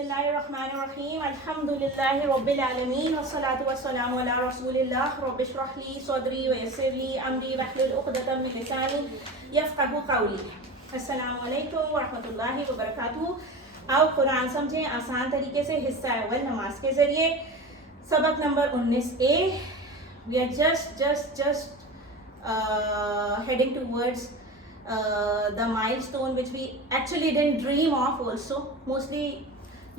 اللہ الرحمن الرحیم الحمد للہ رب العالمین والصلاة والسلام علی رسول اللہ رب اشرح لی صدری ویسر لی امری واحلل عقدۃ من لسانی یفقہوا قولی. السلام علیکم ورحمۃ اللہ وبرکاتہ. آؤ قرآن سمجھیں آسان طریقے سے. حصہ اول نماز کے ذریعے. سبق number 19A. We are just heading towards the milestone which we actually didn't dream of also. Mostly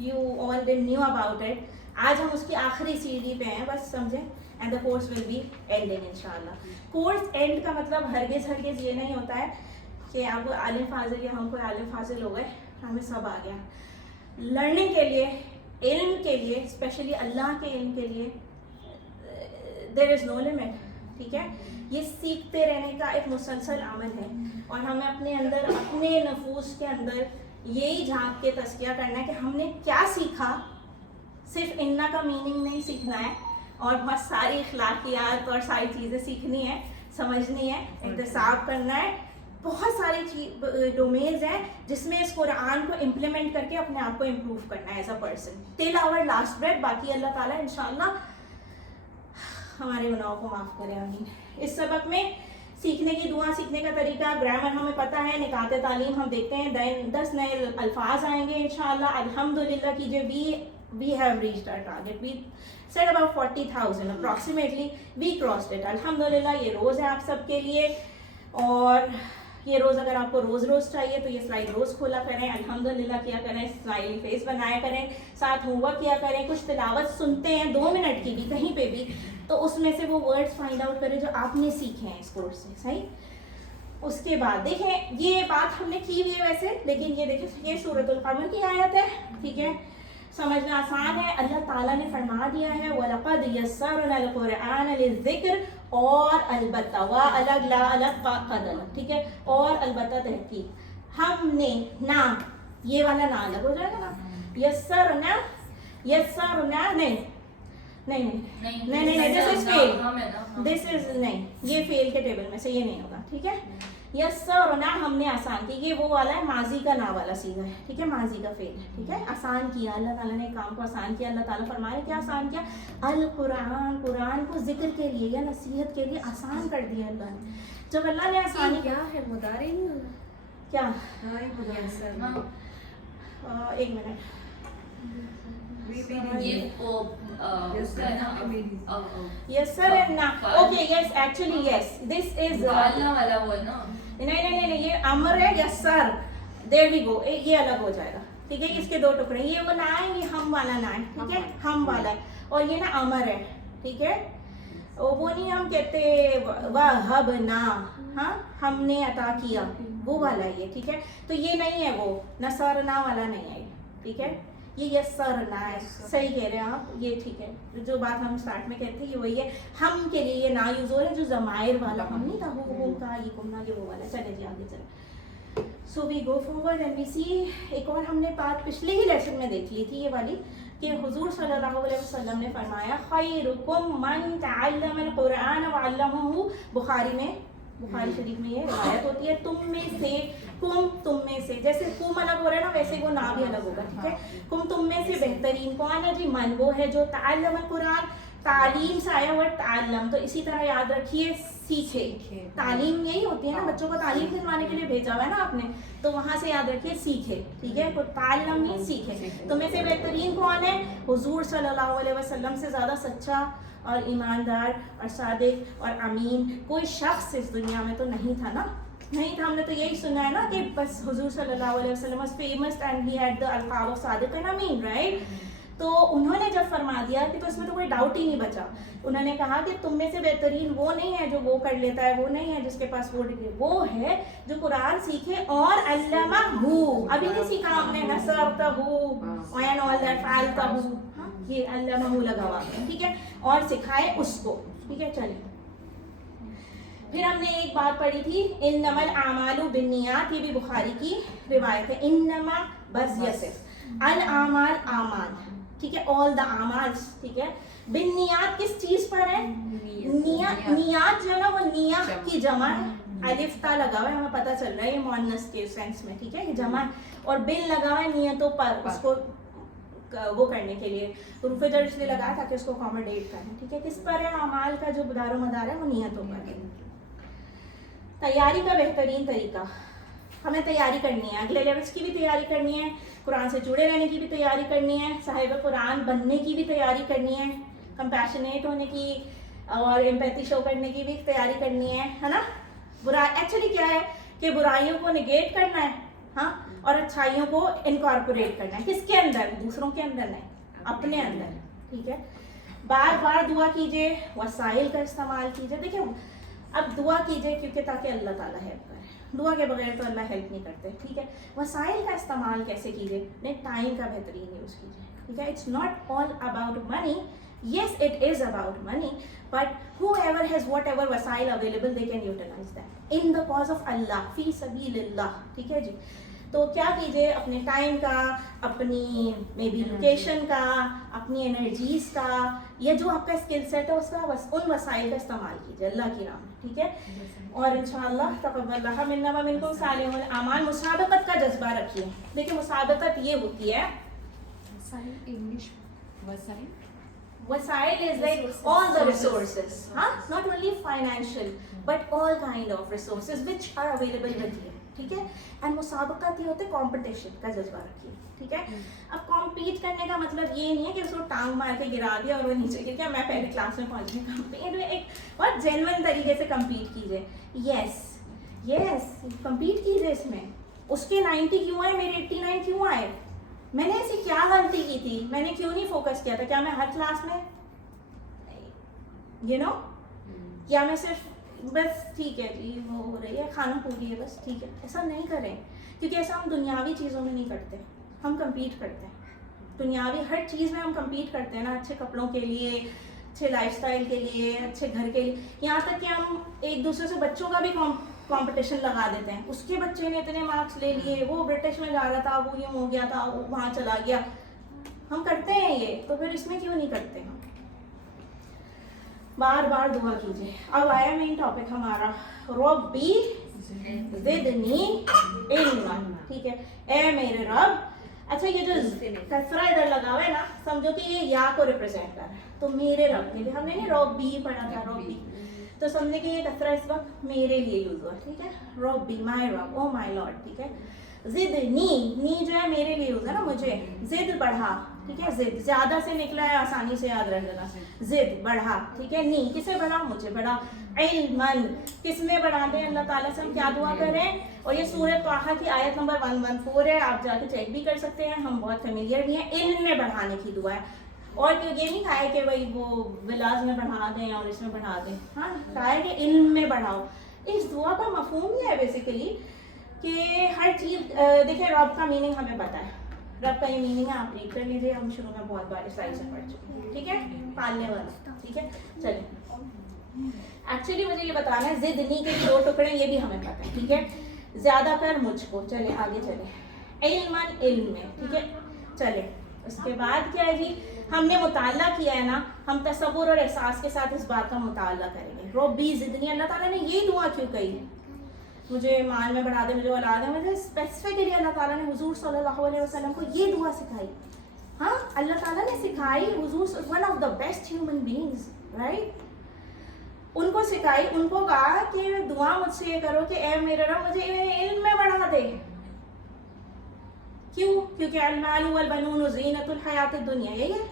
you all didn't knew about it. آج ہم اس کی آخری سیڑھی پہ ہیں, بس سمجھیں. And the course will be ending انشاءاللہ. Course end کا مطلب ہرگز یہ نہیں ہوتا ہے کہ آپ کو عالم فاضل یا ہم کوئی عالم فاضل ہو گئے, ہمیں سب آ گیا. لرننگ کے لیے, علم کے لیے, اسپیشلی اللہ کے علم کے لیے there is no limit. ٹھیک ہے, یہ سیکھتے رہنے کا ایک مسلسل عمل ہے, اور ہمیں اپنے اندر, اپنے نفوس کے اندر یہی جھانک کے تزکیہ کرنا ہے کہ ہم نے کیا سیکھا. صرف انا کا میننگ نہیں سیکھنا ہے, اور بہت ساری اخلاقیات اور ساری چیزیں سیکھنی ہے, سمجھنی ہے, احتساب کرنا ہے. بہت ساری ڈومینز ہیں جس میں اس قرآن کو امپلیمنٹ کر کے اپنے آپ کو امپروو کرنا ہے as a person till our last breath. باقی اللہ تعالیٰ انشاءاللہ ہمارے گناہوں کو معاف کرے, آمین. اس سبق میں سیکھنے کی دعا, سیکھنے کا طریقہ, گرامر ہمیں پتہ ہے, نکات تعلیم ہم دیکھتے ہیں, 10 نئے الفاظ آئیں گے انشاءاللہ. الحمدللہ کیجیے. we have reached our target. We said about 40,000 approximately. we crossed it. الحمدللہ. یہ روز ہے آپ سب کے لیے, اور یہ روز اگر آپ کو روز چاہیے تو یہ سلائڈ روز کھولا کریں, الحمدللہ کیا کریں, اسمائل فیس بنایا کریں, ساتھ ہوم ورک کیا کریں. کچھ تلاوت سنتے ہیں 2 منٹ کی بھی کہیں پہ بھی, تو اس میں سے وہ ورڈز فائنڈ آؤٹ کریں جو آپ نے سیکھے ہیں اس کورس سے. صحیح. اس کے بعد دیکھیں, یہ بات ہم نے کی ہوئی ہے ویسے, لیکن یہ دیکھیں یہ سورۃ القمر کی آیت ہے. ٹھیک ہے, سمجھنا آسان ہے. اللہ تعالیٰ نے فرما دیا ہے وَلَقَدْ يَسَّرْنَا الْقُرْآنَ لِلذِّكْرِ, اور البتہ, وا الگ لا الگ قد الگ. ٹھیک ہے, اور البتہ تحقیق ہم نے, نہ یہ والا نہ الگ ہو جائے گا نا. یسرنا, نہیں دس از فیل, دس از نہیں, یہ فیل کے ٹیبل میں سے یہ نہیں ہوگا. ٹھیک ہے, یسرنا ہم نے آسان کی, یہ وہ والا ہے ماضی کا نا والا سیدھا ہے. ٹھیک ہے, ماضی کا فیل ہے. ٹھیک ہے, آسان کیا اللہ تعالیٰ نے کام کو, آسان کیا. اللہ تعالیٰ فرمائے کیا آسان کیا, القرآن, قرآن کو ذکر کے لیے یا نصیحت کے لیے آسان کر دیا اللہ نے. جب اللہ نے آسانی, کیا ہے مدارے کیا, ایک منٹ, یسر نا, اوکے یس, ایکچولی یس, دس از نہیں, یہ امر ہے. یسر, دیر وی گو, یہ الگ ہو جائے گا. ٹھیک ہے, اس کے 2 ٹکڑے, یہ وہ نہ ہے, یہ ہم والا نہ ہے. ٹھیک ہے, ہم والا ہے, اور یہ نا امر ہے. ٹھیک ہے, وہ نہیں ہم کہتے وَهَبْنَا, ہاں ہم نے عطا کیا, وہ والا ہے یہ. ٹھیک ہے, تو یہ نہیں ہے, وہ نصرنا والا نہیں ہے. ٹھیک ہے, یہ یسرنا ہے. صحیح کہہ رہے ہیں آپ, یہ ٹھیک ہے. جو بات ہم اسٹارٹ میں کہتے ہیں یہ وہی ہے. ہم کے لیے یہ نا یوز ہو رہا ہے, جو ضمائر والا ہم نہیں تھا, وہ کا یہ کمنا, یہ وہ والا. چلے جی آگے چلیں. سو وی گو فارورڈ اینڈ وی سی. ایک اور ہم نے بات پچھلے ہی لیسن میں دیکھ لی تھی یہ والی, کہ حضور صلی اللہ علیہ وسلم نے فرمایا خیرکم من تعلم القرآن وعلمہ. بخاری میں, بخاری شریف میں یہ روایت ہوتی ہے, تم میں سے, کم تم میں سے, جیسے کم الگ ہو رہا ہے نا ویسے وہ نا بھی الگ ہوگا. ٹھیک ہے, کم تم میں سے بہترین کون ہے جی, من وہ ہے جو تعلم القرآن, تعلیم سے آیا ہوا تعلم, تو اسی طرح یاد رکھیے سیکھے. تعلیم یہی ہوتی ہے نا, بچوں کو تعلیم دلوانے کے لیے بھیجا ہوا ہے نا آپ نے, تو وہاں سے یاد رکھیے سیکھے. ٹھیک ہے, کوئی تعلم نہیں, سیکھے. تو میں سے بہترین کون ہے, حضور صلی اللہ علیہ وسلم سے زیادہ سچا اور ایماندار اور صادق اور امین کوئی شخص اس دنیا میں تو نہیں تھا نا. نہیں تھا, ہم نے تو یہی سنا ہے نا کہ بس حضور صلی اللہ علیہ وسلم was famous and he had the القاب of Sadiq and Amin, right. تو انہوں نے جب فرما دیا کہ تو اس میں تو کوئی ڈاؤٹ ہی نہیں بچا. انہوں نے کہا کہ تم میں سے بہترین وہ نہیں ہے جو وہ کر لیتا ہے, وہ نہیں ہے جس کے پاس وہ ڈگری, وہ ہے جو قرآن سیکھے اور علمہ ہو. ابھی نہیں سیکھا ہم نے نصرتہ and all that فعلتہ, یہ علمہ لگا ہوا ہے. ٹھیک ہے, اور سکھائے اس کو. ٹھیک ہے, چلیے. پھر ہم نے ایک بات پڑھی تھی, انما الاعمال بالنیات, یہ بھی بخاری کی روایت ہے. انما بس یصف, الاعمال اعمال. ٹھیک ہے, all the اعمال. ٹھیک ہے, بالنیات کس چیز پر ہے, نیات جو ہے نا وہ نیا کی جمع ہے, الف تا لگا ہوا ہے, ہمیں پتہ چل رہا ہے یہ مؤنث کے سینس میں. ٹھیک ہے, یہ جمع ہے, اور بن لگا ہوا ہے نیتوں پر, اس کو وہ کرنے کے لیے ریفریجریٹر اس لیے لگایا تاکہ اس کو اکوموڈیٹ کریں. ٹھیک ہے, کس پر ہے اعمال کا جو دار و مدار ہے وہ نیتوں پر ہے. تیاری کا بہترین طریقہ, ہمیں تیاری کرنی ہے, اگلے لیولس کی بھی تیاری کرنی ہے, قرآن سے جڑے رہنے کی بھی تیاری کرنی ہے, صاحب قرآن بننے کی بھی تیاری کرنی ہے, کمپیشنیٹ ہونے کی اور ایمپیتھی شو کرنے کی بھی تیاری کرنی ہے نا. ایکچولی کیا ہے کہ برائیوں کو نگیٹ کرنا ہے, ہاں, اور اچھائیوں کو انکارپوریٹ کرنا ہے. کس کے اندر؟ دوسروں کے اندر نہیں, اپنے اندر. ٹھیک ہے, بار بار دعا کیجیے, وسائل کا استعمال کیجیے. دیکھیں اب دعا کیجیے کیونکہ تاکہ اللہ تعالیٰ ہیلپ کرے, دعا کے بغیر تو اللہ ہیلپ نہیں کرتے. ٹھیک ہے, وسائل کا استعمال کیسے کیجیے؟ نہیں, ٹائم کا بہترین یوز کیجیے. ٹھیک ہے, it's not all about money. Yes, it is about money, but whoever has whatever وسائل available, they can utilize that in the cause of Allah, فی سبیل اللہ. ٹھیک ہے جی, تو کیا کیجیے, اپنے ٹائم کا, اپنی مے بی لوکیشن کا, اپنی انرجیز کا, یا جو آپ کا اسکل سیٹ ہے اس کا, ان وسائل کا استعمال کیجیے اللہ کی راہ میں. ٹھیک ہے, اور انشاءاللہ تقبل اللہ منا و منکم صالح الاعمال. مسابقت کا جذبہ رکھیے. دیکھیں مسابقت یہ ہوتی ہے, وسائل is like all the resources, not only financial but all kind of resources which are available with you. ٹھیک ہے, اینڈ مسابقت یہ ہوتے کمپٹیشن کا جذبہ رکھیے. ٹھیک ہے, اب کمپیٹ کرنے کا مطلب یہ نہیں ہے کہ اس کو ٹانگ مار کے گرا دیا اور وہ نیچے گر گیا, میں پہلے کلاس میں پہنچ گئی. کمپیٹ میں ایک بہت جینوئن طریقے سے کمپیٹ کیجیے. یس کمپیٹ کیجیے اس میں. اس کے 90 کیوں آئے, میرے 89 کیوں آئے, میں نے ایسی کیا غلطی کی تھی, میں نے کیوں نہیں فوکس کیا تھا, کیا میں ہر کلاس میں یا میں صرف بس ٹھیک ہے جی وہ ہو رہی ہے, کھانا پوری ہے بس ٹھیک ہے, ایسا نہیں کریں. کیونکہ ایسا ہم دنیاوی چیزوں میں نہیں کرتے, ہم کمپیٹ کرتے ہیں. دنیاوی ہر چیز میں ہم کمپیٹ کرتے ہیں نا, اچھے کپڑوں کے لیے, اچھے لائف اسٹائل کے لیے, اچھے گھر کے لیے, یہاں تک کہ ہم ایک دوسرے سے بچوں کا بھی کمپٹیشن لگا دیتے ہیں. اس کے بچے نے اتنے مارکس لے لیے, وہ برٹش میں جا رہا تھا, وہ یوں ہو گیا تھا, وہ وہاں چلا گیا. ہم کرتے ہیں یہ, تو پھر اس میں کیوں نہیں کرتے ہم. بار بار دعا کیجیے. اب آیا مین ٹاپک ہمارا, ربی زدنی علما. ٹھیک ہے, اے میرے رب. اچھا یہ جو کسرہ ادھر لگا ہوا ہے نا, سمجھو کہ یہ یا کو ریپرزینٹ کر رہا ہے. تو میرے رب کے لیے, ہم نے نہیں ربی پڑھا تھا, ربی, تو سمجھے کہ یہ کسرہ اس وقت میرے لیے یوز ہوا. ٹھیک ہے, ربی مائی رب, او مائی لارڈ. ٹھیک ہے, زدنی جو ہے میرے لیے یوز ہے نا, مجھے. زد بڑھا. ٹھیک ہے, زد زیادہ سے نکلا ہے, آسانی سے یاد رہ جانا. زد بڑھا. ٹھیک ہے, نی کسے بڑھا, مجھے بڑھا. علمن کس میں بڑھا دیں, اللہ تعالیٰ سے ہم کیا دعا کریں. اور یہ سورہ طٰہٰ کی آیت نمبر 114 ہے, آپ جا کے چیک بھی کر سکتے ہیں, ہم بہت فیملیئر بھی ہیں. علم میں بڑھانے کی دعا ہے, اور یہ نہیں کہا ہے کہ بھائی وہ ولاز میں بڑھا دیں اور اس میں بڑھا دیں. ہاں, کہا ہے کہ علم میں بڑھاؤ. اس دعا کا مفہوم یہ ہے بیسیکلی کہ ہر چیز, دیکھیں رب کا میننگ ہمیں پتہ ہے, رب کا یہ میننگ ہے, آپ ریڈ کر لیجیے, ہم شروع میں بہت بار اسلائی سے پڑھ چکے ہیں. ٹھیک ہے, پالنے والا. ٹھیک ہے, چلیے ایکچولی مجھے یہ بتانا ہے, زدنی کے 2 ٹکڑے یہ بھی ہمیں پتہ ہے. ٹھیک ہے, زیادہ کر مجھ کو. چلے آگے چلے, علمن علم میں. ٹھیک ہے, چلے اس کے بعد کیا ہے جی, ہم نے مطالعہ کیا ہے نا, ہم تصور اور احساس کے ساتھ اس بات کا مطالعہ کریں گے. ربی زدنی, اللہ تعالیٰ نے یہ دعا کیوں کہی, مجھے مال میں بڑھا دے, مجھے اولاد ہے, مجھے اسپیسیفکلی اللہ تعالیٰ نے حضور صلی اللہ علیہ وسلم کو یہ دعا سکھائی. ہاں, اللہ تعالیٰ نے سکھائی, حضور one of the best human beings, right, ان کو سکھائی, ان کو کہا کہ دعا مجھ سے یہ کرو کہ اے میرے رب مجھے علم میں بڑھا دے. کیوں؟ کیونکہ المال والبنون زینت الحیات الدنیا, یہی ہے.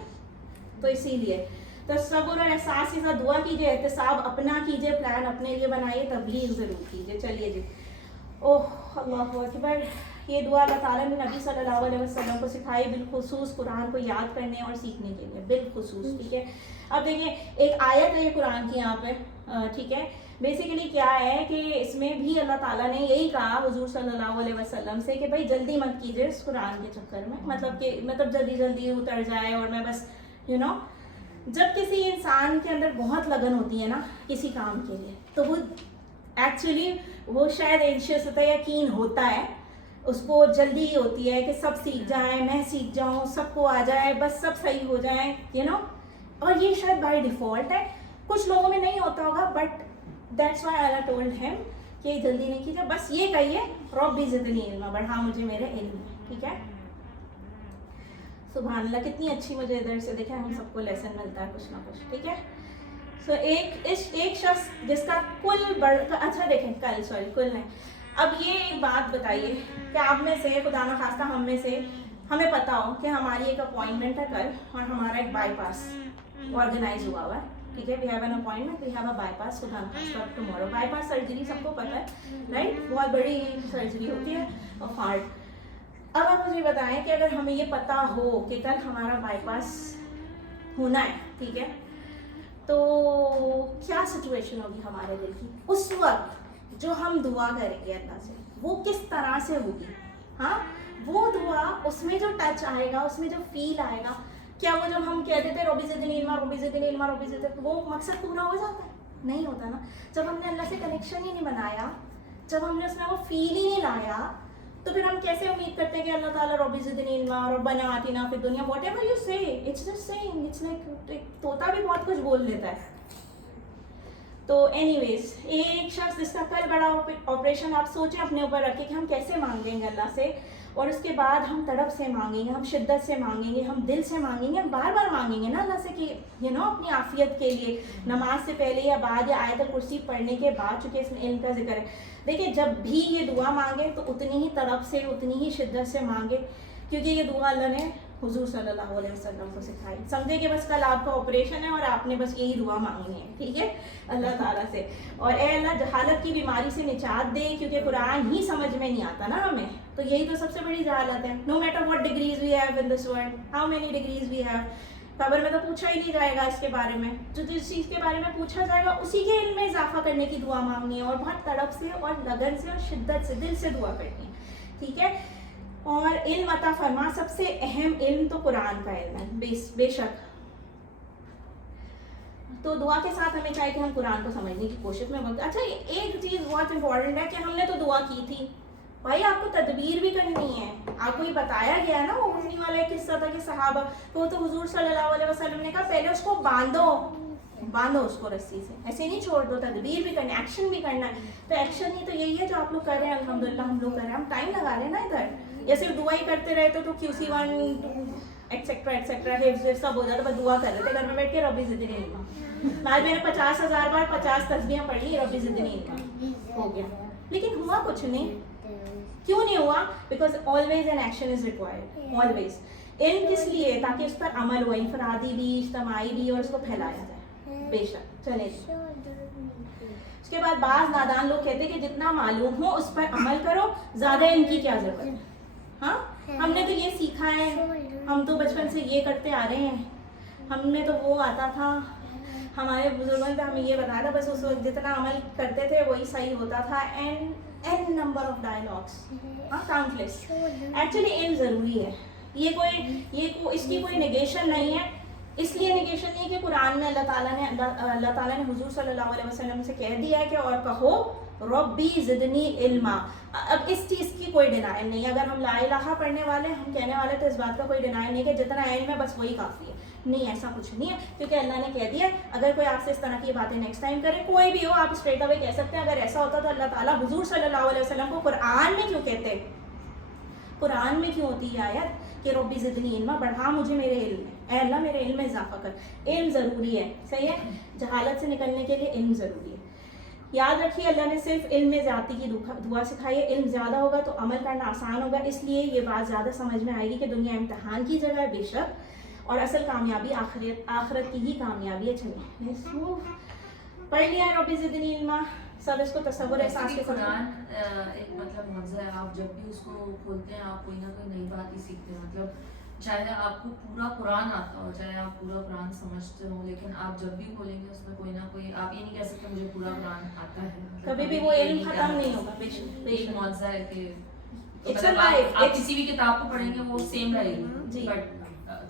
تو اسی لیے تصور اور احساس کے ساتھ دعا کیجیے, احتساب اپنا کیجیے, پلان اپنے لیے بنائیے, تبلیغ ضرور کیجیے. چلیے جی, اوہ اللہ اکبر. یہ دعا اللہ تعالیٰ نے نبی صلی اللہ علیہ وسلم کو سکھائی, بالخصوص قرآن کو یاد کرنے اور سیکھنے کے لیے, بالخصوص. ٹھیک ہے, اب دیکھیں ایک آیت ہے یہ قرآن کی یہاں پہ. ٹھیک ہے, بیسیکلی کیا ہے کہ اس میں بھی اللہ تعالیٰ نے یہی کہا حضور صلی اللہ علیہ وسلم سے کہ بھائی جلدی مت کیجیے اس قرآن کے چکر میں, مطلب جلدی جلدی اتر جائے اور میں بس جب کسی انسان کے اندر بہت لگن ہوتی ہے نا کسی کام کے لیے, تو وہ ایکچولی وہ شاید اینشیس ہوتا ہے, یقین ہوتا ہے, اس کو جلدی ہوتی ہے کہ سب سیکھ جائیں, میں سیکھ جاؤں, سب کو آ جائے, بس سب صحیح ہو جائیں, اور یہ شاید بائی ڈیفالٹ ہے. کچھ لوگوں میں نہیں ہوتا ہوگا, but that's why Allah told him کہ جلدی نہیں کیجیے, بس یہ کہیے ربی زدنی علما, بڑھا مجھے میرے علم میں. ٹھیک ہے, سبحان اللہ, کتنی اچھی مجھے ادھر سے دیکھیں ہم سب کو لیسن ملتا ہے کچھ نہ کچھ. ٹھیک ہے, سو ایک شخص جس کا کل اچھا دیکھیں کل سوری کل نہیں. اب یہ ایک بات بتائیے کہ آپ میں سے خدا نخواستہ ہم میں سے ہمیں پتا ہو کہ ہماری ایک اپوائنٹمنٹ ہے کل اور ہمارا ایک بائی پاس آرگنائز ہوا ہوا ہے. ٹھیک ہے, we have an appointment, we have a bypass خدا نخواستہ ٹمورو. بائی پاس سرجری سب کو پتہ ہے رائٹ, بہت بڑی سرجری ہوتی ہے آف ہارٹ. اب آپ مجھے بتائیں کہ اگر ہمیں یہ پتا ہو کہ کل ہمارا بائی پاس ہونا ہے, ٹھیک ہے, تو کیا سچویشن ہوگی ہمارے دل کی اس وقت جو ہم دعا کریں گے اللہ سے, وہ کس طرح سے ہوگی. ہاں, وہ دعا اس میں جو ٹچ آئے گا, اس میں جو فیل آئے گا, کیا وہ جب ہم کہتے تھے ربی زدنی علما ربی زدنی علما ربی زدنی, وہ مقصد پورا ہو جاتا ہے؟ نہیں ہوتا نا. جب ہم نے اللہ سے کنیکشن ہی نہیں بنایا, جب ہم نے اس میں وہ فیل ہی نہیں لایا, تو پھر ہم کیسے امید کرتے ہیں کہ اللہ تعالیٰ ربی زدنی علما ربنا آتنا فی الدنیا whatever you say, it's just saying, it's like طوطا بھی بہت کچھ بول لیتا ہے. تو اینی ویز ایک شخص جس کا کل بڑا آپریشن, آپ سوچیں اپنے اوپر رکھیں کہ ہم کیسے مانگیں گے اللہ سے, اور اس کے بعد ہم تڑپ سے مانگیں گے, ہم شدت سے مانگیں گے, ہم دل سے مانگیں گے, ہم بار بار مانگیں گے نا اللہ سے کہ اپنی عافیت کے لیے, نماز سے پہلے یا بعد یا آیت الکرسی پڑھنے کے بعد, چونکہ اس میں علم کا ذکر ہے. دیکھیں جب بھی یہ دعا مانگے تو اتنی ہی تڑپ سے, اتنی ہی شدت سے مانگے, کیونکہ یہ دعا اللہ نے حضور صلی اللہ علیہ وسلم کو سکھائی. سمجھے کہ بس کل آپ کا آپریشن ہے اور آپ نے بس یہی دعا مانگنی ہے, ٹھیک ہے, اللہ تعالیٰ سے, اور اے اللہ جہالت کی بیماری سے نجات دے, کیونکہ قرآن ہی سمجھ میں نہیں آتا نا ہمیں, تو یہی تو سب سے بڑی جہالت ہے. No matter what degrees we have in this world, how many degrees we have, قبر میں تو پوچھا ہی نہیں جائے گا اس کے بارے میں. جو جس چیز کے بارے میں پوچھا جائے گا اسی کے علم میں اضافہ کرنے کی دعا مانگنی ہے, اور بہت تڑپ سے اور لگن سے اور شدت سے دل سے دعا کرنی ہے. ٹھیک ہے, اور علم عطا فرما, سب سے اہم علم تو قرآن کا علم ہے بے شک. تو دعا کے ساتھ ہمیں چاہیے کہ ہم قرآن کو سمجھنے کی کوشش میں وقت. اچھا ایک چیز بہت امپورٹنٹ ہے کہ ہم نے تو دعا کی تھی, بھائی آپ کو تدبیر بھی کرنی ہے. آپ کو یہ بتایا گیا نا, وہ اٹھنے والا ایک قصہ تھا کہ صحابہ کو, تو حضور صلی اللہ علیہ وسلم نے کہا پہلے اس کو باندھو اس کو رسی سے, ایسے نہیں چھوڑ دو, تدبیر بھی کرنا, ایکشن بھی کرنا ہے. تو ایکشن ہی تو یہی ہے جو آپ لوگ کر رہے ہیں الحمدللہ, ہم لوگ کر رہے ہیں. ہم ٹائم لگا رہے ہیں نا ادھر, یا صرف دعا ہی کرتے رہتے تو QC1 ایٹسیٹرا ایٹسیٹرا حفظ سب ہو جاتا, بس دعا کر رہے تھے گھر میں بیٹھ کے ربی زدنی علما. آج میں نے 50,000 بار 50 تسبیحیں پڑھ لی, ربی زدنی علما ہو گیا, لیکن ہوا کچھ نہیں. کیوں نہیں ہوا؟ Because always an action is required, always. علم کس لیے؟ تاکہ اس پر عمل ہو, انفرادی بھی اجتماعی بھی, اور اس کو پھیلایا جائے. بے شک. چلے اس کے بعد بعض نادان لوگ کہتے ہیں کہ جتنا معلوم ہو اس پر عمل کرو, زیادہ ان کی کیا ضرورت ہے. ہاں, ہم نے تو یہ سیکھا ہے, ہم تو بچپن سے یہ کرتے آ رہے ہیں, ہم میں تو وہ آتا تھا, ہمارے بزرگوں نے ہمیں یہ بتایا تھا, بس اس وقت جتنا عمل کرتے تھے وہی صحیح ہوتا تھا. And n number of dialogues, countless. Actually علم ضروری ہے, یہ اس کی کوئی نگیشن نہیں ہے. اس لیے نگیشن نہیں ہے کہ قرآن میں اللہ تعالیٰ نے حضور صلی اللہ علیہ وسلم سے کہہ دیا ہے کہ اور کہو ربی زدنی علما. اب اس چیز کی کوئی ڈینائل نہیں. اگر ہم لا الہ پڑھنے والے, ہم کہنے والے تو اس بات کا کوئی ڈینائل نہیں کہ جتنا علم ہے بس وہی کافی ہے. نہیں, ایسا کچھ نہیں ہے, کیونکہ اللہ نے کہہ دیا. اگر کوئی آپ سے اس طرح کی باتیں نیکسٹ ٹائم کرے, کوئی بھی ہو, آپ اسٹریٹ اوے کہہ سکتے ہیں. اگر ایسا ہوتا تو اللہ تعالیٰ حضور صلی اللہ علیہ وسلم کو قرآن میں کیوں کہتے, قرآن میں کیوں ہوتی ہے آیت کہ ربی زدنی علما, بڑھا مجھے میرے علم میں, اے اللہ میرے علم میں اضافہ کر. علم ضروری ہے, صحیح ہے, جہالت سے نکلنے کے لیے علم ضروری ہے. یاد رکھیے اللہ نے صرف علم میں زیادتی کی دعا سکھائی ہے. علم زیادہ ہوگا تو عمل کرنا آسان ہوگا, اس لیے یہ بات زیادہ سمجھ میں آئے گی کہ دنیا امتحان کی جگہ ہے بے شک, اور اصل کامیابی آخرت کی ہی کامیابی ہے. چلیے پڑھ لیا ربی زدنی علما, سب اس کو تصور احساس کے قرآن ایک مطلب معجزہ ہے. آپ جب بھی اس کو کھولتے ہیں آپ کوئی نہ کوئی نئی بات ہی سیکھتے ہیں. مطلب چاہے آپ کو پورا قرآن آتا ہو, چاہے آپ پورا قرآن سمجھتے ہو, لیکن آپ جب بھی کھولیں گے اس میں کوئی نہ کوئی, آپ یہ نہیں کہہ سکتے مجھے پورا قرآن آتا ہے. کبھی بھی وہ علم ختم نہیں ہوگا. ایک معجزہ ہے کہ مطلب آپ کسی بھی کتاب کو پڑھیں گے وہ سیم رہے گی, بٹ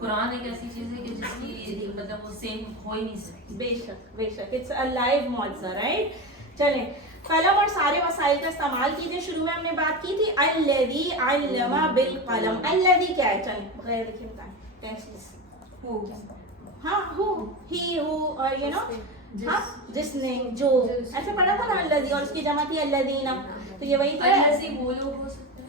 قرآن ایک ایسی چیز ہے کہ جس کی مطلب وہ سیم ہو ہی نہیں سکتی. بے شک بے شک, اٹس اے لائیو معجزہ, رائٹ. چلیں, قلم اور سارے وسائل کا استعمال کیجیے. شروع میں ہم نے بات کی تھی الذی علم بالقلم. الذی کیا ہے؟ چلیں بغیر لکھے بتائیں. ہاں, ہو, ہی, ہو, اور یو نو, ہاں جس نے, جو, ایسے پڑھا تھا نا الذی, اور اس کی جمع تھی الذین, تو یہ وہی تھا. الذی وہ لوگ ہو سکتے ہیں,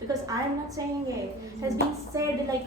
Because I am not saying it. It has been said like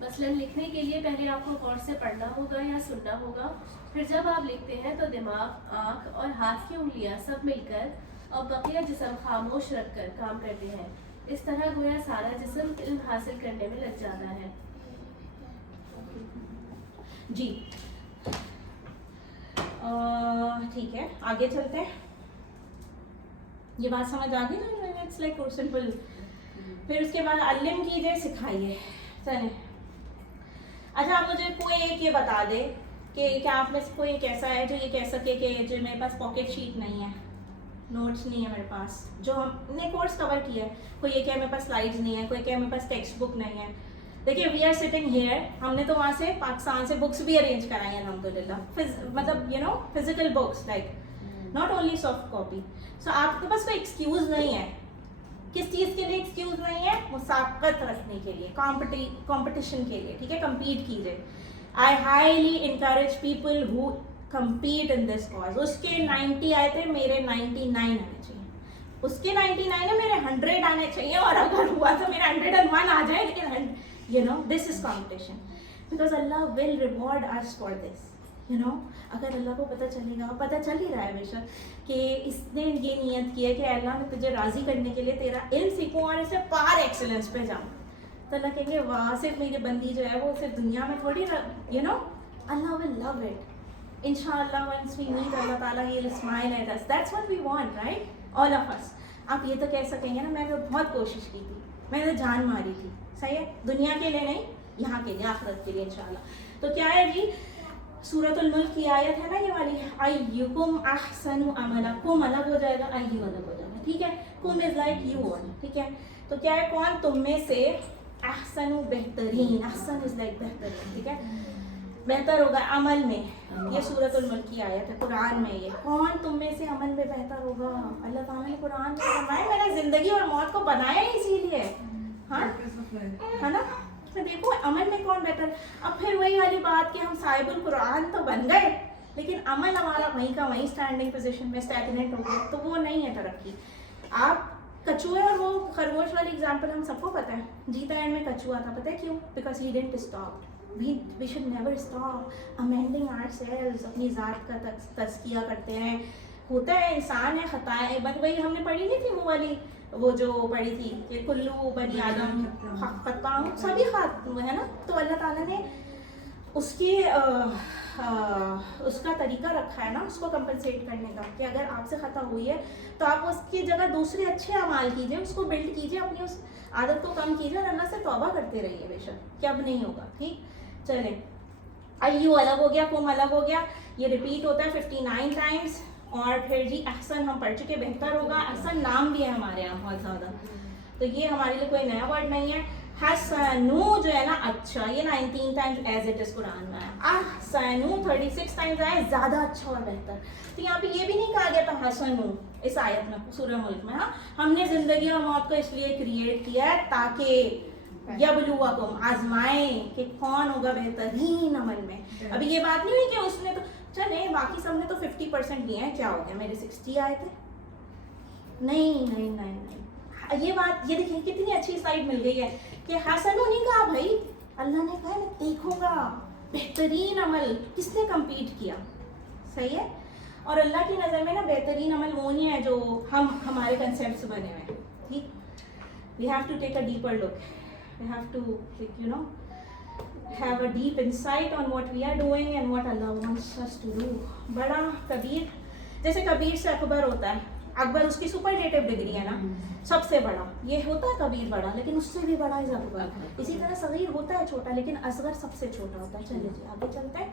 مثلاً لکھنے کے لیے پہلے آپ کو غور سے پڑھنا ہوگا یا سننا ہوگا، پھر جب آپ لکھتے ہیں تو دماغ، آنکھ اور ہاتھ کی انگلیاں سب مل کر اور بقیہ جسم خاموش رکھ کر کام کرتے ہیں. اس طرح گویا سارا جسم علم حاصل کرنے میں لگ جاتا ہے. جی ٹھیک ہے، آگے چلتے ہیں. یہ بات سمجھ آ گئی نا؟ It's like simple. پھر اس کے بعد علم کیجیے، سکھائیے. چلیں، اچھا آپ مجھے کوئی ایک یہ بتا دے کہ کیا آپ میں سے کوئی ایک ایسا ہے جو یہ کہہ سکے کہ جو میرے پاس پاکٹ شیٹ نہیں ہے، نوٹس نہیں ہے میرے پاس، جو ہم نے کورس کور کیا ہے. کوئی یہ کہ میرے پاس سلائڈز نہیں ہے، کوئی کہ میرے پاس ٹیکسٹ بک نہیں ہے. دیکھیے وی آر سٹنگ ہیئر، ہم نے تو وہاں سے پاکستان سے بکس بھی ارینج کرائی ہیں الحمدللہ، مطلب you know physical books, like not only soft copy. So آپ کے پاس کوئی ایکسکیوز نہیں ہے. کس چیز کے لیے ایکسکیوز نہیں ہے؟ مسابقت رکھنے کے لیے، کمپٹیشن کے لیے. ٹھیک ہے، کمپیٹ کیجیے. I highly encourage people who compete in this cause. اس کے 90 آئے تھے، میرے 99 آنے چاہیے. اس کے 99 ہے، میرے 100 آنے چاہیے. اور اگر ہوا تو میرا 101 آ جائے. لیکن you know this is competition because اللہ will reward us for this. You know اگر اللہ کو پتہ چلے گا، پتہ چل ہی رہا ہے بے شک کہ اس نے یہ نیت کی ہے کہ اللہ میں تجھے راضی کرنے کے لیے تیرا علم سیکھوں اور اسے پار ایکسلنس پہ جاؤں، تو اللہ کہیں گے واہ، صرف میری بندی جو ہے وہ صرف دنیا میں تھوڑی you know Allah will love it. انشاءاللہ ونس وی میٹ اللہ تعالیٰ ہی will smile at us. That's what we want right all of us. آپ یہ تو کہہ سکیں گے نا میں نے بہت کوشش کی تھی، میں نے جان ماری تھی. صحیح ہے، دنیا کے لیے نہیں، یہاں کے لیے، آخرت کے لیے انشاءاللہ. تو کیا ہے جی، سورۃ الملک کی آیت ہے نا یہ والی، ایکم احسن عملا. کم الگ ہو جائے گا، ایو الگ ہو جائے گا. ٹھیک ہے، کم از لائک یو آر. ٹھیک ہے، تو کیا ہے، کون تم میں سے احسن بہترین، احسن از لائک بہترین. ٹھیک ہے، بہتر ہوگا عمل میں. یہ سورۃ الملک کی آیت ہے قرآن میں. یہ کون تم میں سے عمل میں بہتر ہوگا؟ اللہ تعالیٰ نے قرآن میں فرمایا میں نے زندگی اور موت کو بنایا ہی اسی لیے. ہاں ہے نا، تو دیکھو عمل میں کون بہتر. اب پھر وہی والی بات کہ ہم صاحب القرآن تو بن گئے لیکن عمل ہمارا وہیں کا وہیں اسٹینڈنگ پوزیشن میں اسٹیگنیٹ ہو گیا، تو وہ نہیں ہے ترقی. آپ کچوے اور وہ خرگوش والی اگزامپل ہم سب کو پتہ ہے. جیتا اینڈ میں کچوا تھا، پتہ ہے کیوں؟ Because he didn't stop. We should never stop amending ourselves. اپنی ذات کا تزکیہ کرتے ہیں. ہوتا ہے، انسان ہے، خطائیں. بٹ وہی ہم نے پڑھی نہیں تھی وہ والی، وہ جو پڑھی تھی کہ کلو بنی آدم خطاء، سبھی خطا ہے نا. تو اللہ تعالیٰ نے اس کی اس کا طریقہ رکھا ہے نا اس کو کمپنسیٹ کرنے کا، کہ اگر آپ سے خطا ہوئی ہے تو آپ اس کی جگہ دوسرے اچھے اعمال کیجیے، اس کو بلڈ کیجیے، اپنی اس عادت کو کم کیجیے اور اللہ سے توبہ کرتے رہیے بے شک کہ اب نہیں ہوگا. ٹھیک، چلیں. ایو الگ ہو گیا، کم الگ ہو گیا، یہ ریپیٹ ہوتا ہے 59 ٹائمز. اور پھر جی احسن ہم پڑھ چکے، بہتر ہوگا. احسن نام بھی ہے ہمارے یہاں بہت زیادہ، تو یہ ہمارے لیے کوئی نیا ورڈ نہیں ہے. حسنو جو ہے نا اچھا، یہ 19 ٹائمز ایز اٹ از قرآن میں ہے. احسنو 36 ٹائمز آیا زیادہ اچھا اور بہتر. تو یہاں پہ یہ بھی نہیں کہا گیا تھا حسنو اس آیت میں سورہ ملک میں. ہاں، ہم نے زندگی اور موت کو اس لیے کریٹ کیا ہے تاکہ یبلوکم، آزمائیں کہ کون ہوگا بہترین عمل میں. ابھی یہ بات نہیں ہوئی کہ اس نے تو چلے باقی سب نے تو 50% لیا ہے، کیا ہو گیا میرے 60 آئے تھے. نہیں نہیں نہیں نہیں، یہ بات، یہ دیکھیں کتنی اچھی سائڈ مل گئی ہے کہ حسنو نہیں کہا بھائی، اللہ نے کہا میں دیکھوں گا بہترین عمل کس نے کمپیٹ کیا. صحیح ہے. اور اللہ کی نظر میں نا بہترین عمل وہ نہیں ہے جو ہمارے کنسیپٹس بنے ہوئے ہیں. ٹھیک، we have to take a deeper look. We have to, like, you know, have a deep insight on what we are doing and what Allah wants us to do. بڑا کبیر، جیسے کبیر سے اکبر ہوتا ہے. اکبر اس کی سپرلیٹو ڈگری ہے نا، سب سے بڑا. یہ ہوتا ہے کبیر بڑا، لیکن اس سے بھی بڑا ہے اکبر. اسی طرح صغیر ہوتا ہے چھوٹا، لیکن اصغر سب سے چھوٹا ہوتا ہے. چلیے جی آگے چلتے ہیں.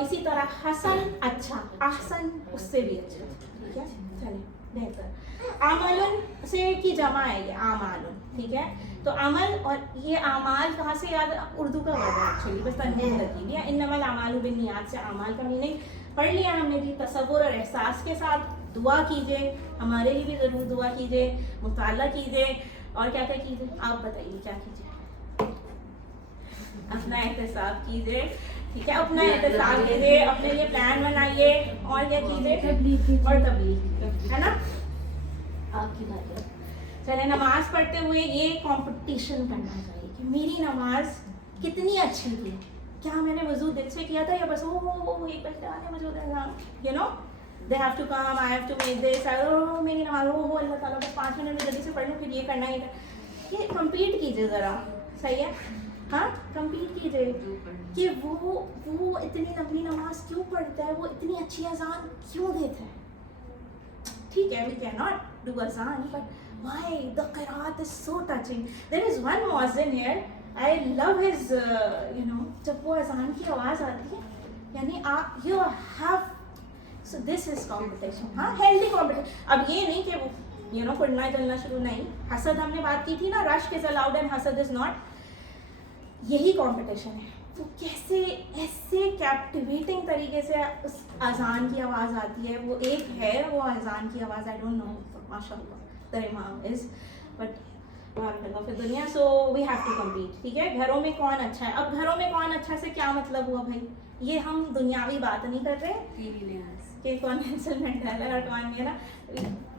اسی طرح حسن اچھا، احسن اس سے بھی اچھا. ٹھیک ہے، چلیے بہتر. عمل سے کی جمع ہے یہ اعمال. ٹھیک ہے، تو عمل اور یہ اعمال کہاں سے یاد، اردو کا ورڈ ہے ایکچولی، بس تنوین لگی ہوئی ہے. انما الاعمال بالنیات سے اعمال کا میننگ پڑھ لیا ہم نے جی. تصور اور احساس کے ساتھ دعا کیجیے، ہمارے لیے بھی ضرور دعا کیجیے، مطالعہ کیجیے. اور کیا کیا کیجیے آپ بتائیے، کیا کیجیے؟ اپنا احتساب کیجیے. ٹھیک ہے، اپنا احتساب کیجیے، اپنے لیے پلان بنائیے. اور کیا کیجیے؟ اور تبلیغ ہے نا آپ کی بات ہے. چلے نماز پڑھتے ہوئے یہ کمپٹیشن کرنا چاہیے کہ میری نماز کتنی اچھی تھی, کیا میں نے وضو دل سے کیا تھا یا بس ایک بچہ آنے مجھے you know they have to come, I have to make this, میری نماز اللہ تعالیٰ بس 5 منٹ میں جلدی سے پڑھ لوں, پھر یہ کرنا یہ کمپلیٹ کیجیے ذرا, صحیح ہے, ہاں کمپلیٹ کیجیے کہ وہ اتنی لمبی نماز کیوں پڑھتا ہے, وہ اتنی اچھی اذان کیوں دیتا ہے. ٹھیک ہے, وی کین ناٹ ڈو اذان, but why the qiraat is so touching. There is one muazzin here, I love his جب وہ اذان کی آواز آتی ہے, یعنی آپ you have, so this is competition, ہاں healthy competition. اب یہ نہیں کہ وہ پڑھنا چلنا شروع نہیں, حسد ہم نے بات کی تھی نا, رشک is allowed and حسد is not. یہی کمپٹیشن ہے. وہ کیسے ایسے کیپٹیویٹنگ طریقے سے اس اذان کی آواز آتی ہے. وہ ایک ہے وہ اذان کی آواز, آئی ڈونٹ نو, ماشاء اللہ the imam is, but فی دنیا, سو وی ہیو ٹو کمپیٹ. ٹھیک ہے, گھروں میں کون اچھا ہے. اب گھروں میں کون اچھا سے کیا مطلب ہوا بھائی, یہ ہم دنیاوی بات نہیں کر رہے کہ کون انسلمنٹ ہے اور کون نہیں ہے نا.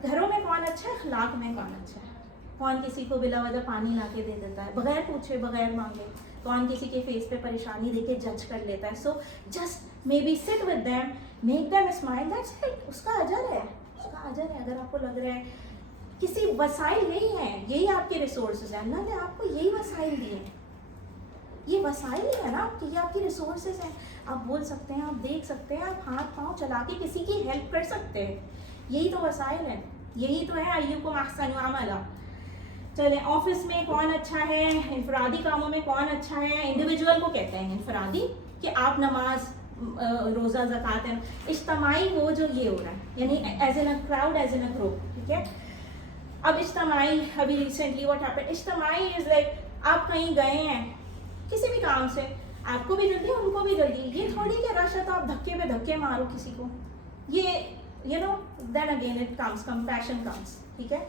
گھروں میں کون اچھا ہے, اخلاق میں کون اچھا ہے, کون کسی کو بلا وجہ پانی لا کے دے دیتا ہے بغیر پوچھے بغیر مانگے, کون کسی کے فیس پہ پریشانی دے کے جج کر لیتا ہے. So just maybe sit with them, make them smile, that's it. اس کا اجر ہے, اس کا اجر ہے. اگر آپ کو لگ رہا ہے کسی وسائل نہیں ہیں, یہی آپ کے ریسورسز ہیں, اللہ نے آپ کو یہی وسائل دیے ہیں, یہ وسائل ہی ہے نا آپ کے, یہ آپ کی ریسورسز ہیں. آپ بول سکتے ہیں, آپ دیکھ سکتے ہیں, آپ ہاتھ پاؤں چلا کے کسی کی ہیلپ کر سکتے ہیں, یہی تو وسائل ہیں, یہی تو ہے ایکم احسن عملا. چلیں, آفس میں کون اچھا ہے, انفرادی کاموں میں کون اچھا ہے. انڈیویجول کو کہتے ہیں انفرادی, کہ آپ نماز روزہ زکوٰۃ ہیں. اجتماعی وہ جو یہ ہو رہا ہے, یعنی as an a crowd, as an a group. ٹھیک ہے, اب اجتماعی ابھی ریسنٹلی واٹ ہیپن, اجتماعی از لائک آپ کہیں گئے ہیں کسی بھی کام سے, آپ کو بھی جلدی ان کو بھی جلدی. یہ تھوڑی کہ رش ہے تو آپ دھکے پہ دھکے مارو کسی کو, یہ دین again it comes, compassion comes. ٹھیک ہے,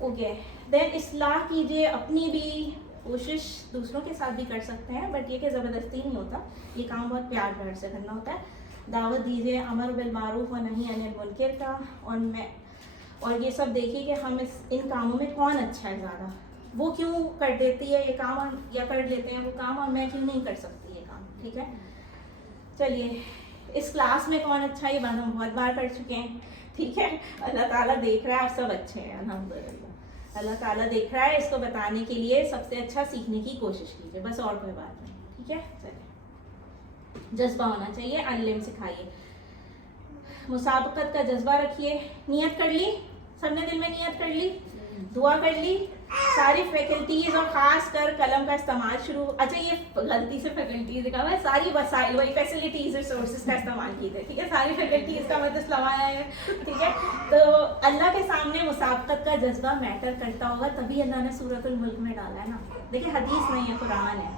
اوکے. دین اصلاح کیجیے, اپنی بھی کوشش دوسروں کے ساتھ بھی کر سکتے ہیں, بٹ یہ کہ زبردستی نہیں ہوتا, یہ کام بہت پیار پیار سے کرنا ہوتا ہے. دعوت دیجیے امر بالمعروف و نہی عن المنکر کا, اور یہ سب دیکھیے کہ ہم ان کاموں میں کون اچھا ہے زیادہ, وہ کیوں کر دیتی ہے یہ کام یا کر لیتے ہیں وہ کام, اور میں کیوں نہیں کر سکتی یہ کام. ٹھیک ہے, چلیے. اس کلاس میں کون اچھا ہے, یہ بات ہم بہت بار کر چکے ہیں. ٹھیک ہے, اللہ تعالیٰ دیکھ رہا ہے, آپ سب اچھے ہیں الحمدللہ. اللہ تعالیٰ دیکھ رہا ہے, اس کو بتانے کے لیے سب سے اچھا سیکھنے کی کوشش کیجیے, بس اور کوئی بات نہیں. ٹھیک ہے, چلیے. جذبہ ہونا چاہیے, علم سکھائیے, مسابقت کا جذبہ رکھیے. نیت کر لی, سب نے دل میں نیت کر لی, دعا کر لی, ساری فیکلٹیز اور خاص کر قلم کا استعمال شروع. اچھا, یہ غلطی سے فیکلٹیز لکھا ہوا ہے, ساری وسائل وہی فیسلٹیز ریسورسز کا استعمال کیجیے. ٹھیک ہے, ساری فیکلٹیز کا مطلب لوایا ہے. ٹھیک ہے, تو اللہ کے سامنے مسابقت کا جذبہ میٹر کرتا ہوگا, تبھی اللہ نے سورۃ الملک میں ڈالا ہے نا. دیکھیے, حدیث نہیں ہے, قرآن ہے.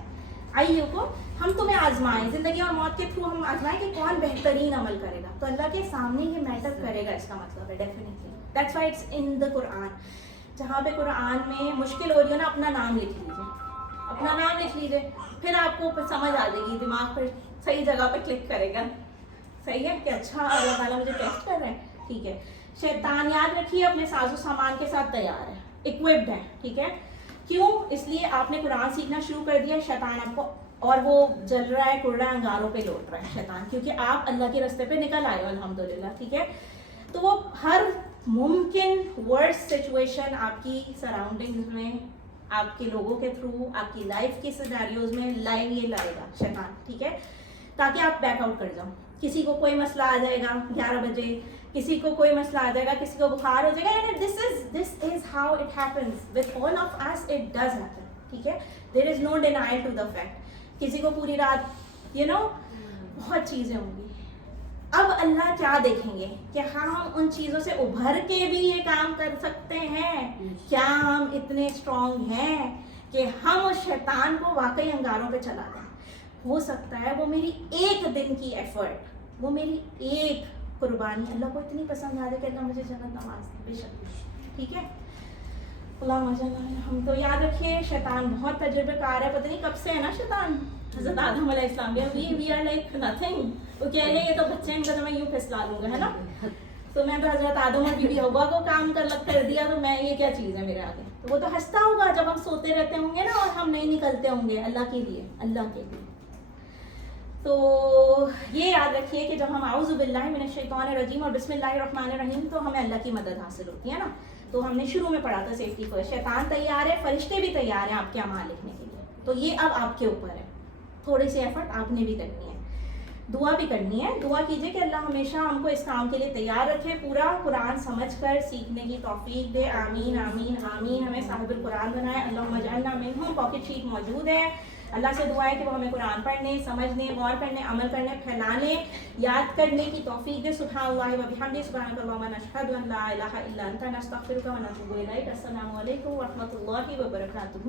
آئیے کو ہم تمہیں آزمائیں, زندگی اور موت کے تھرو ہم آزمائیں کہ کون بہترین عمل کرے گا, تو اللہ کے سامنے یہ میٹر کرے گا, اس کا مطلب ہے definitely. That's why it's in the Quran. جہاں پہ قرآن میں مشکل ہو رہی ہے نا, اپنا نام لکھ لیجیے, اپنا نام لکھ لیجیے, پھر آپ کو سمجھ آ جائے گی, دماغ پہ صحیح جگہ پہ کلک کرے گا. صحیح ہے کہ اچھا اللہ تعالیٰ مجھے ٹیسٹ کر رہے ہیں. ٹھیک ہے, شیطان یاد رکھیے اپنے ساز و سامان کے ساتھ تیار ہے, اکوپڈ ہے. ٹھیک ہے, کیوں, اس لیے آپ نے قرآن سیکھنا شروع کر دیا, شیطان آپ کو, اور وہ جل رہا ہے, کڑ رہا ہے, انگاروں پہ لوٹ رہا ہے شیطان, کیونکہ آپ اللہ کے راستے پہ نکل آئے ہو الحمدللہ. ٹھیک ہے, تو وہ ہر ممکن ورس سچویشن آپ کی سراؤنڈنگز میں, آپ کے لوگوں کے تھرو, آپ کی لائف کی سیناریوز میں لائیو یہ لائے گا شیطان. ٹھیک ہے, تاکہ آپ بیک آؤٹ کر جاؤ. کسی کو کوئی مسئلہ آ جائے گا 11 بجے, کسی کو کوئی مسئلہ آ جائے گا, کسی کو بخار ہو جائے گا, this is how it happens with all of us, it does happen. ٹھیک ہے, there is no denial to the fact. کسی کو پوری رات بہت چیزیں ہوں گی. اب اللہ کیا دیکھیں گے کہ ہم ان چیزوں سے ابھر کے بھی یہ کام کر سکتے ہیں, کیا ہم اتنے اسٹرانگ ہیں کہ ہم اس شیطان کو واقعی انگاروں پہ چلا دیں. ہو سکتا ہے وہ میری ایک دن کی ایفرٹ, وہ میری ایک قربانی اللہ کو اتنی پسند آ جائے کہ اللہ مجھے جنت نواز دے, بے شک. ٹھیک ہے, اللہ ہم تو یاد رکھیے شیطان بہت تجربے کار ہے, پتہ نہیں کب سے ہے نا شیطان. حضرت آدم علیہ السلام وی آر لائک نتھنگ, وہ کہہ رہے ہیں یہ تو بچے ہیں, ان کو تو میں یوں پھسلا لوں گا, ہے نا. تو میں تو حضرت آدم اور بی بی حوا کو کام کر دیا تو میں یہ کیا چیز ہے میرے آگے. تو وہ تو ہنستا ہوگا جب ہم سوتے رہتے ہوں گے نا اور ہم نہیں نکلتے ہوں گے اللہ کے لیے. تو یہ یاد رکھیے کہ جب ہم اعوذ باللہ من الشیطان الرجیم اور بسم اللہ الرحمن الرحیم تو ہمیں اللہ کی مدد حاصل ہوتی ہے نا. تو ہم نے شروع میں پڑھا تھا سیفٹی فرسٹ. شیطان تیار ہے, فرشتے بھی تیار ہیں آپ کے اعمال لکھنے کے لیے. تو یہ اب آپ کے اوپر ہے, تھوڑے سے ایفرٹ آپ نے بھی کرنی ہے, دعا بھی کرنی ہے. دعا کیجئے کہ اللہ ہمیشہ ہم کو اس کام کے لیے تیار رکھے, پورا قرآن سمجھ کر سیکھنے کی توفیق دے. آمین آمین آمین. ہمیں صاحب القرآن بنائے. اللہم اجعلنا منہم. پاکٹ شیٹ موجود ہے. اللہ سے دعا ہے کہ وہ ہمیں قرآن پڑھنے, سمجھنے, غور کرنے, عمل کرنے, پھیلانے, یاد کرنے کی توفیق دے. سبحان اللہ و بحمدہ, سبحانک اللہم نشہد ان لا الہ الا انت نستغفرک و نتوب الیک. السلام علیکم و رحمۃ اللہ وبرکاتہ.